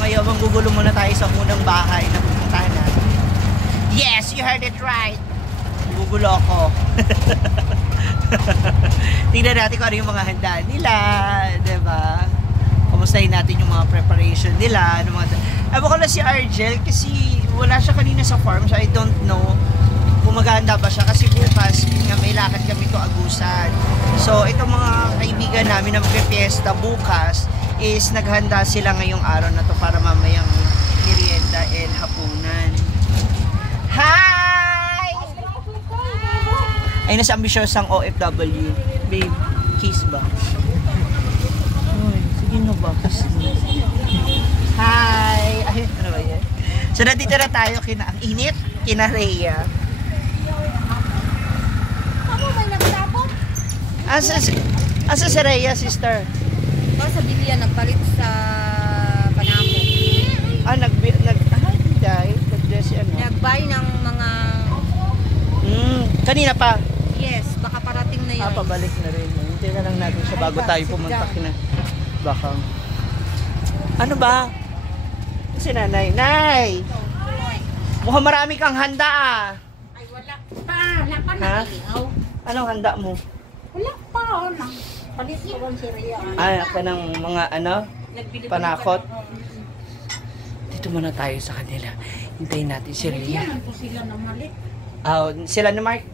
ngayon, manggugulo muna tayo sa unang bahay na pupuntahan natin. Yes, you heard it right. Gugulo ako. Tingnan natin kung ano yung mga handa nila, diba? Kumustahin natin yung mga preparation nila. Ewan ko lang si Argel kasi wala siya kanina sa farm, so I don't know kung maghahanda ba siya kasi bukas may lakad kami to Agusan. So itong mga kaibigan namin na magpe-fiesta bukas is naghanda sila ngayong araw na to para mamayang merienda and hapunan. Hi! Ay, nasa ambisyosang OFW. Babe, kiss ba? Uy, sige na ba? Kiss na. Hi! Ay, ano ba yan? So, nandito na tayo ang init, kina Rhea. Ano, may nagtapon? Asa si Rhea, sister? Ito sa Bilya, nagpalit sa Panako. Nag-dress ano? Nagbay ng mga... Kanina pa? Yes, baka parating na yun. Pabalik na rin. Hintayin na lang natin siya bago tayo pumunta kina Bakang. Ano ba? Si nanay. Nay! Mukhang marami kang handa ah. Ay, wala pa. Wala pa nag-ihaw. Anong handa mo? Wala pa. Palit ko lang si Rhea. Ay, ka ng mga panakot. Dito muna tayo sa kanila. Hintayin natin si Rhea. Sila na mali. Sila ni Mark?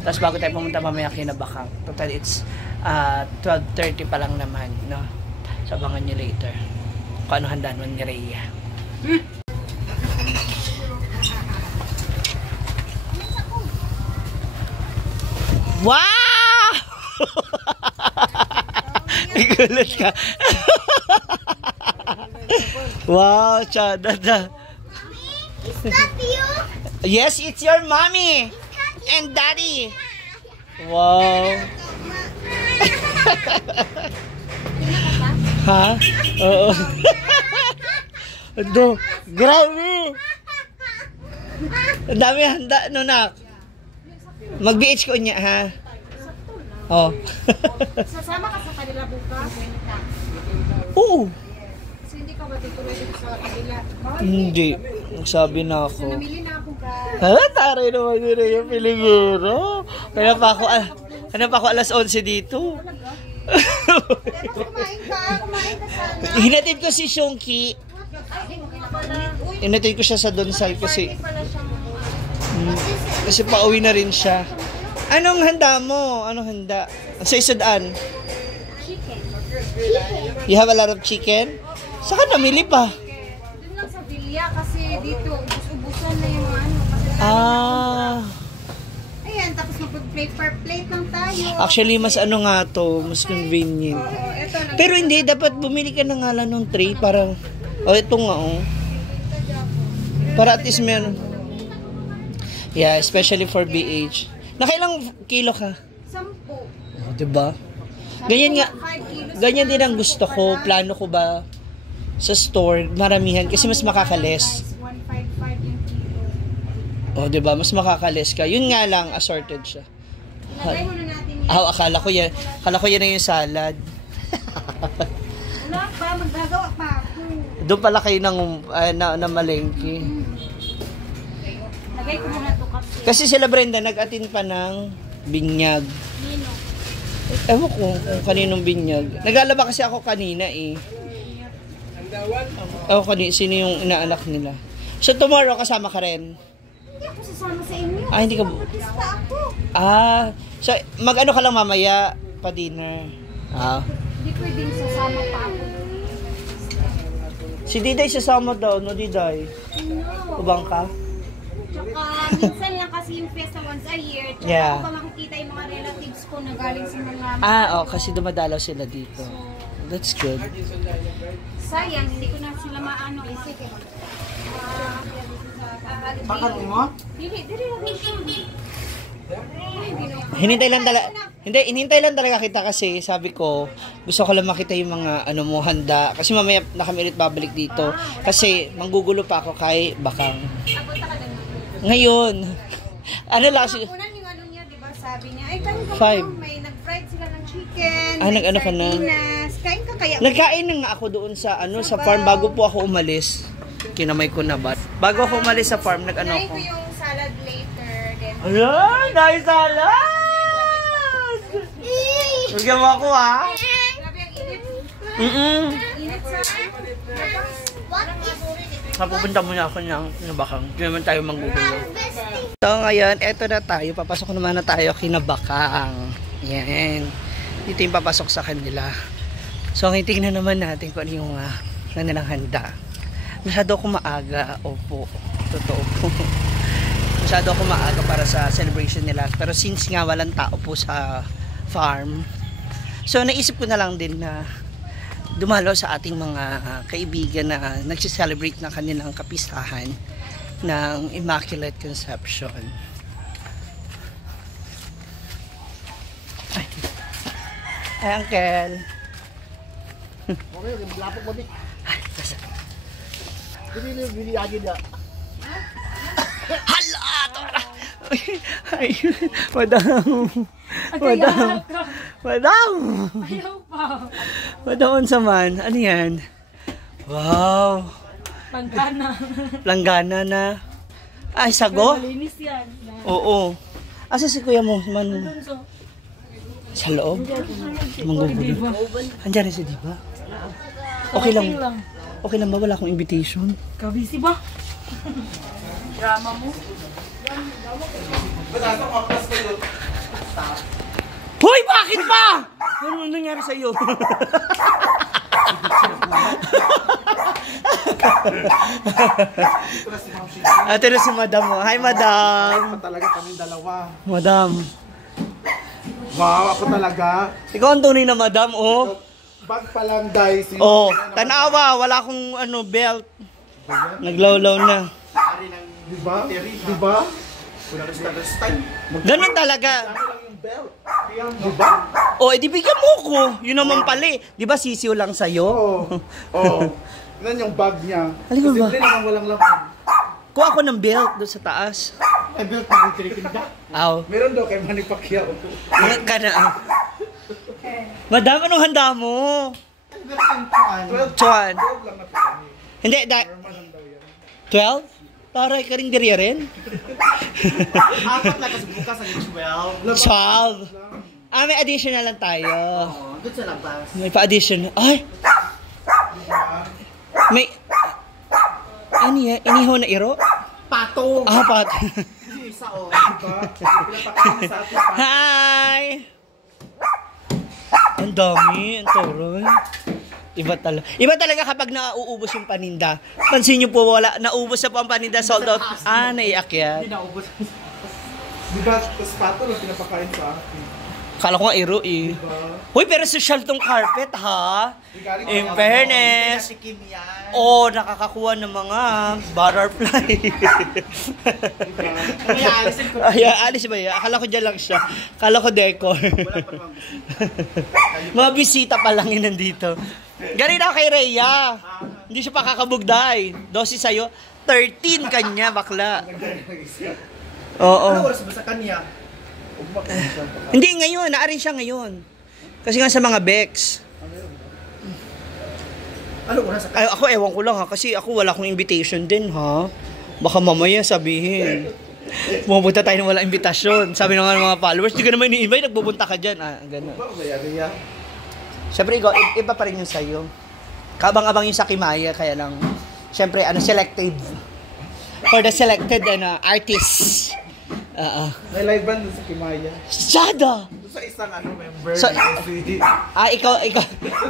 Tapos bago tayo pumunta mamaya kina Bakang. Total it's 12:30 pa lang naman, no? So abangan nyo later kung ano handa naman ni Rhea. Wow! Igulat ka. Wow, chadada. Is that you? Yes, it's your mommy and daddy. Wow. Ha? Oo. Ando, grabe. Ang dami handa, nunak. Mag-BH ko niya, ha? Oh. Sasama ka sa kanila bukas? Oo. So hindi ka ba tutuloy sa kanila? Hindi. Nagsabi na ako. So namili na ako ka. Ha? Taray naman yun yung Pilipino. Kaya pa ako, alas 11 dito. Pero kumain ka sana. Hinatid ko si Shonky. Hinatid ko siya sa Donsal kasi pauwi na rin siya. Anong handa mo? Anong handa? Sa isodaan? Chicken. You have a lot of chicken? Saka namili pa? Doon lang sa Bilya kasi dito ubus-ubusan na yung ano. Ayan, tapos mag-plate per plate lang tayo. Actually, mas ano nga to, mas convenient. Ito lang. Pero hindi, dapat bumili ka na nga lang ng tray para, ito nga para at least meron. Yeah, especially for BH. Nakailang kilo ka? 10. Diba? Ganyan nga, 5 kilos. ganyan din ang gusto ko, plano ko ba sa store, maramihan, kasi mas makakales. 155 yung kilo. Diba? Mas makakales ka. Yun nga lang, assorted siya. Ilagay muna natin yan. Akala ko yan na yung salad. Wala pa, magagawa pa ako. Doon pala kayo na malengke. Lagay ko muna ito Kasi sila Brenda nag-attend pa ng binyag. Nino. Ewan ko kung kaninong binyag. Naglalaba kasi ako kanina eh. Sino yung inaanak nila. So tomorrow kasama ka rin? Hindi ako sasama sa inyo. Hindi ka... Basta ako. So mag-ano ka lang mamaya pa dinner. Hindi pwedeng sasama pa ako. Si Diday sasama daw, no Diday? No. Ubang ka? Tsaka minsan lang kasi yung fiesta once a year. Tsaka ako pa makikita yung mga relatives ko na galing sa mga... Kasi dumadalaw sila dito. That's good. Sayang, hindi ko na sila maano. Sige. Pakan mo? Dili lang siya. Hinintay lang talaga kita kasi sabi ko, gusto ko lang makita yung mga mo handa. Kasi mamaya na kami ulit babalik dito. Kasi manggugulo pa ako kay Bakang. Ngayon. Unan yung ano niya, diba? Sabi niya, ay ganun may nag-fried sila ng chicken. Nag-ano ka na? Sardinas, Kain ka kaya? Nagkain na nga ako doon sa sa farm bago po ako umalis. Kinamay ko na ba? Bago ako umalis sa farm, nag-ano Try ko. ko yung salad later. Then, Ayan! Nice salad! Bigyan mo ako ha? grabe ang init. Init sa... What is... Mapupunta muna ako ng Bakang. Hindi naman tayo manggugulo. So ngayon, eto na tayo. Papasok naman na tayo kinabakang. Yan. Dito yung papasok sa kanila. So ngayon tingnan naman natin kung ano yung kanilang handa. Masyado ako maaga. Opo. Totoo po. Masyado ako maaga para sa celebration nila. Pero since nga walang tao po sa farm, so naisip ko na lang din na dumalo sa ating mga kaibigan na nagsiselebrate ng kanilang kapistahan ng Immaculate Conception. Ay, Uncle. Okay, lapok mo, Vic. Ay, basta. Bili agad na. Hala! Ay, madam. Madam. Madam. Ayaw pa. Madam, saman. Ano yan? Wow. Pangkana. Langgana na. Ay, sago? Malinis yan. Oo. Asa si kuya mo? Sa loob? Manggugulo. Andiyan rin si Diba? Okay lang. Okay lang ba? Wala akong invitation. Kabisi ba? Drama mo? Hoy! Bakit ba? Ano nangyari sa'yo? Ate na si madam mo. Hi, madam. Talaga kami dalawa. Madam. Wow, ako talaga. Ikaw ang tunay na madam, oh. Bag pa lang, guys. Oh, tanawa. Wala akong belt. Naglawlaw na. Diba? Diba? Ganun talaga. Diba? Oh, edi bigyan mo ko. Yun naman pala eh. Di ba sisiw lang sa'yo? Oo. Yan yung bag niya. Halika ba? Simple naman walang laman. Kuha ako ng belt doon sa taas. May belt na ang tinitinda. Aw. Meron daw kay Manny Pacquiao. Ingat ka na. Madam, anong handa mo? 12 Chuan. lang na kami. Hindi, 12? Taray ka rin diri rin? Apat na kasi bukas ang 12. 12. May additional lang tayo. Doon sa labas. May pa-additional. Ay! May... Ano yan? Inihaw na iro? Patong! Pat. Isa o. Diba? Pinapakain sa atin. Hi! Ang dami. Ang toron. Iba talaga kapag nauubos yung paninda. Pansin nyo po, naubos na po ang paninda, sold out. Naiyak yan. Hindi naubos. Diba? Tapos patong yung pinapakain sa atin. Kala ko nga iro eh. Hoy, pero social tong carpet ha. In fairness. Oh, nakakakuha ng mga butterfly. Ay, alis ba yan? Akala ko dyan lang siya. Akala ko decor. Mga bisita pa lang yun nandito. Galing ako kay Rhea. Hindi siya pa kakabugday. 12 sa'yo. 13 kanya, bakla. Oo. Ano oras ba sa kanya? Hindi ngayon, naarin siya ngayon. Kasi nga sa mga Bex. Ano oras sa Ay, ako ewan ko lang ha, kasi ako wala akong invitation din ha. Baka mamaya sabihin. Pumunta tayo ng walang invitasyon. Sabi ng mga followers, di ka naman ini-invite, nagpupunta ka dyan. Gano'n. kanya? Siyempre, iba pa rin yung sa'yo. Kabang-abang yung sa Kimaya, kaya lang, siyempre, selected. For the selected artists. May live band dun sa Kimaya. Sada! Doon sa isang member. So,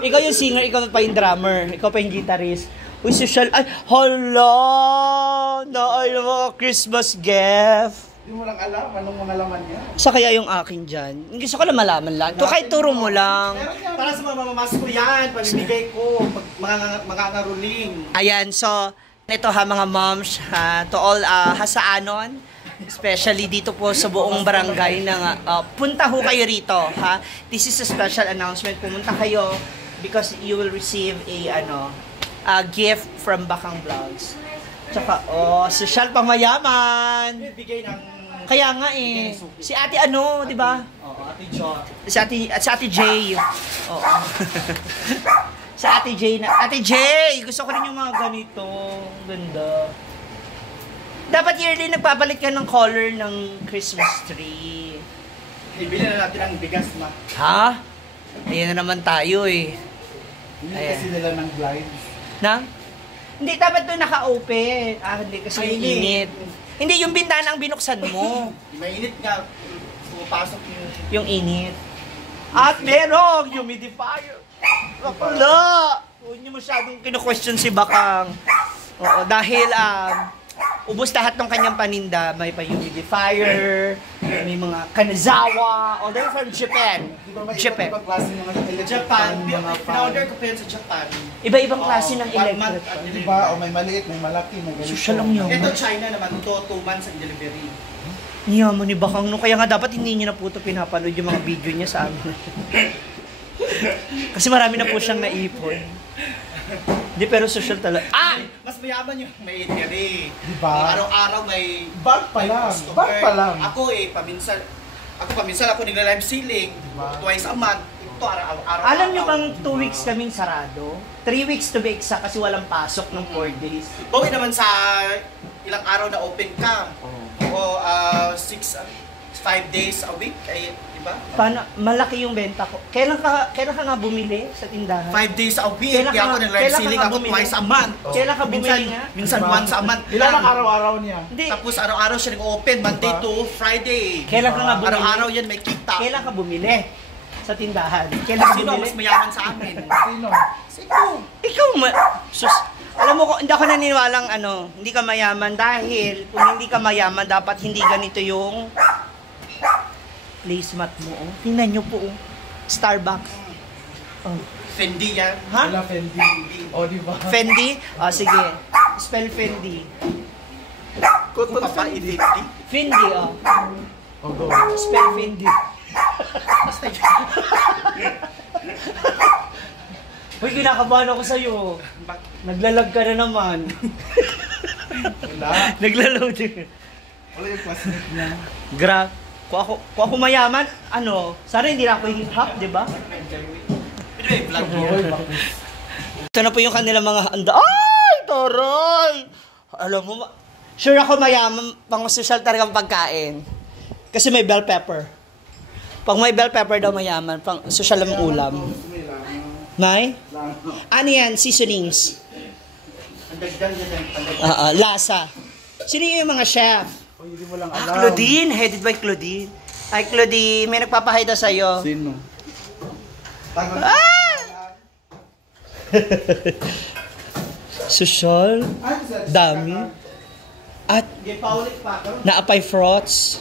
ikaw yung singer, ikaw pa yung drummer, ikaw pa yung guitarist. Uy, social, ay, hala! Naay ng mga Christmas gift. Hindi mo lang alam anong mga laman niya. Sa kaya yung akin dyan? Gusto ko lang malaman lang. Ito kahit turo mo lang. Para sa mga mamamas ko yan, pamimigay ko, mga ngaruling. Ayan, so, ito ha mga moms, to all Hasaanon, especially dito po sa buong barangay na punta ho kayo rito, ha? This is a special announcement. Pumunta kayo because you will receive a gift from Bakang Vlogs. Tsaka, social pang mayaman. Bigay ng Kaya nga eh. Si ate ano, di ba? Oo, Ate Jo. Si ate Jay. Oo. Sa ate Jay na. Ate Jay! Gusto ko rin yung mga ganito. Ang ganda. Dapat yearly nagpapalit ka ng color ng Christmas tree. Ibili na natin ang bigas na. Ha? Ayan na naman tayo eh. Hindi Ayan. kasi nila ng blinds. Na? Hindi, dapat doon naka-open. Hindi kasi yung init. Hindi, yung bintana ang binuksan mo. Mainit nga. Pumapasok Yung init. At merong humidifier. Wala! Huwag niyo masyadong kino-question si Bakang. Oo, dahil ubos lahat ng kanyang paninda. May pa-humidifier, may mga Kanazawa, all they're from Japan. Japan. Ibang klase ng electric Japan. fan, mga In-order ko pa yan sa Japan. Iba-ibang klase ng electric. Diba? O may maliit, may malaki, may ganito. Social lang yun. Ito China naman, ito 2 months ang delivery. Niya mo ni Bakang, no? Kaya nga dapat hindi niya na po ito pinapanood yung mga video niya sa amin. Kasi marami na po siyang naipon. Hindi, pero social talaga. Mas mayaman yung may eatery. Diba? Araw-araw may... Bag pa lang. customer. Bag pa lang. Ako paminsan ako nagla-live ceiling. Twice a month. Ito araw-araw. Alam niyo bang 2 weeks kaming sarado? 3 weeks to be exact kasi walang pasok ng 4 days. Bawi naman sa ilang araw na open ka. O 5 days a week, ay, di ba? Paano? Malaki yung benta ko. Kailan ka nga bumili sa tindahan? 5 days a week. Kailan Kaya ako ka- nag-live kailan ka ceiling nga ako bumili? twice a month. Kailan ka bumili nga? Minsan once a month. Ilan ang araw-araw niya? Hindi. Tapos araw-araw siya nag-open, Monday to Friday. Kailan ka nga bumili? Araw-araw yan may kita. Kailan ka bumili sa tindahan? Kailan ka Sino ang mas bumili? mayaman sa amin? Sino? Ikaw, sus, alam mo ko, hindi ako naniniwalang hindi ka mayaman dahil kung hindi ka mayaman, dapat hindi ganito yung placemat mo. Oh. Tingnan nyo po, oh. Starbucks. Oh. Fendi yan. Ha? Wala Fendi. O, di ba? Fendi? Sige. Spell Fendi. Kung Fendi. Fendi, oh. O, go. Spell Fendi. Uy, kinakabahan ako sa'yo. Naglalag ka na naman. Wala. Nagla-loading. Wala yung classmate niya. Kung ako mayaman, sana hindi na ako hip-hop, di ba? Anyway, vlog Oy, here. bakit? Ito na po yung kanilang mga handa. Ay, taray! Alam mo, sure ako mayaman, pang social talagang pagkain. Kasi may bell pepper. Pag may bell pepper daw mayaman, pang social ang ulam. May? Ano yan? Seasonings. Ang dagdag yan. Ang dagdag. Lasa. Sino yung mga chef? O, hindi mo lang alam. Claudine, headed by Claudine. Ay, Claudine, may nagpapahay daw sa'yo. Sino? Social, dami. At Hindi pa ulit pa. naapay fruits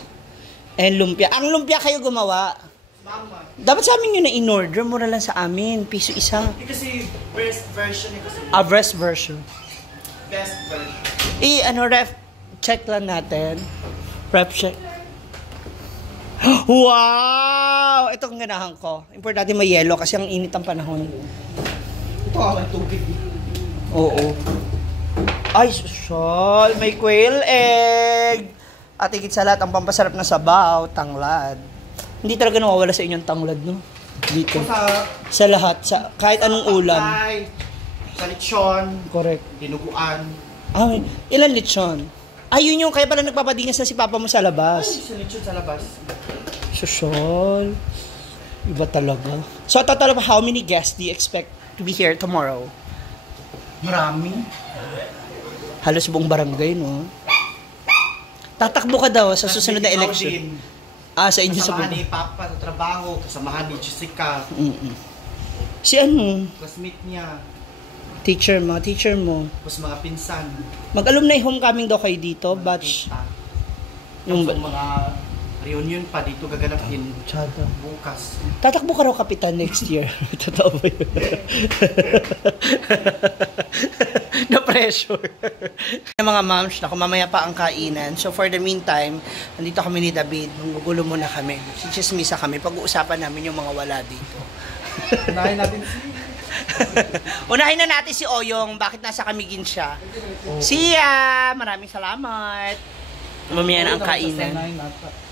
and lumpia. Ang lumpia kayo gumawa. Mama. Dapat sa amin yun na in-order. Mura lang sa amin. Piso isa. Kasi best version eh. Kasi Breast version. best version. Ref, check lang natin. Ref check. Wow! Ito ang ganahan ko. Importante may yellow kasi ang init ang panahon. Ito ang tubig. Oo. Ay, sol, may quail egg. At higit sa lahat, ang pampasarap na sabaw, tanglad. Hindi talaga nawawala sa inyong tanglad, no? Dito. Sa lahat, kahit anong ulam. Patay, sa lechon, Correct. dinuguan. Ay, ilan lechon? Ay, yun yung kaya pala nagpapadinas na si papa mo sa Ay, labas. sa lechon sa labas. Social. Iba talaga. So, total of how many guests do you expect to be here tomorrow? Marami. Halos buong barangay, no? Tatakbo ka daw sa susunod na Ikaw election. din. Sa inyo sa Kasamahan buong. ni Papa sa trabaho, kasamahan ni Jessica, Si ano? classmate niya, Mga teacher mo. tapos mga pinsan. Mag-alumni homecoming daw kayo dito, batch. Yung mga reunion pa dito gaganapin Tsada. bukas. Tatakbo ka raw kapitan next year. Totoo ba yun? Na-pressure. Mga moms, naku, mamaya pa ang kainan. So for the meantime, nandito kami ni David. Manggugulo muna kami. Si Chismisa kami. Pag-uusapan namin yung mga wala dito. Unahin natin si... Unahin na natin si Oyong. Bakit nasa Camiguin siya? Siya! Maraming salamat. Mamaya na ang Sa kainan. 9 ata.